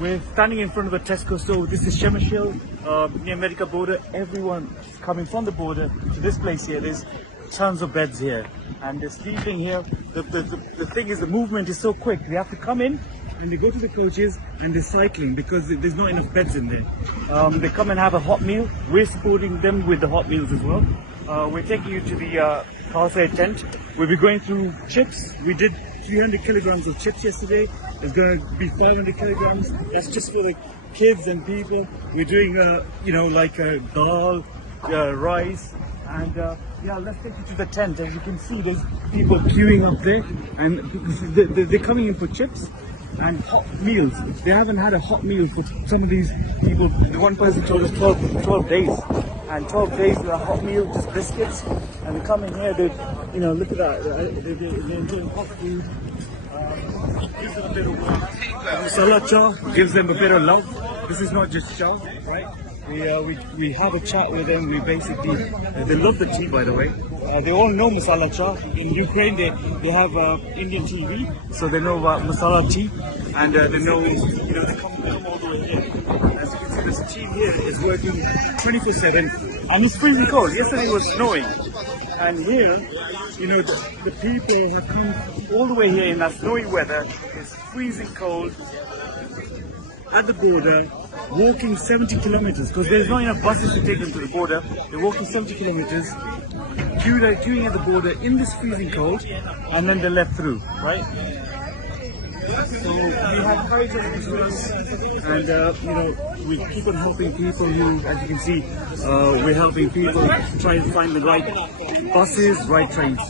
We're standing in front of the Tesco store. This is Shemishill, near America border. Everyone is coming from the border to this place here. There's tons of beds here, and they're sleeping here. The thing is, the movement is so quick. They have to come in and they go to the coaches and they're cycling because there's not enough beds in there. They come and have a hot meal. We're supporting them with the hot meals as well. We're taking you to the Khalsa tent. We'll be going through chips. We did 300 kilograms of chips yesterday. There's going to be 500 kilograms. That's just for the kids and people. We're doing, like dal, rice, and yeah, let's take you to the tent. As you can see, there's people queuing up there, and they're coming in for chips and hot meals. They haven't had a hot meal for some of these people. The one person told us 12 days. And 12 days with a hot meal, just biscuits. And they come in here, look at that. They're enjoying hot food. Gives them a bit of masala chow, gives them a bit of love. This is not just chow, right? We have a chat with them. We basically, they love the tea, by the way. They all know masala chow. In Ukraine, they have Indian TV, so they know about masala tea, and they know, they come all the way here. As you can see, this team here is working 24/7, and it's freezing cold. Yesterday it was snowing, and here, the people have come all the way here in that snowy weather. It's freezing cold at the border, walking 70 kilometers because there's not enough buses to take them to the border. They're walking 70 kilometers, queuing at the border in this freezing cold, and then they're let through, right? So we have courage with us, and we keep on helping people who, as you can see, we're helping people try and find the right buses, right trains.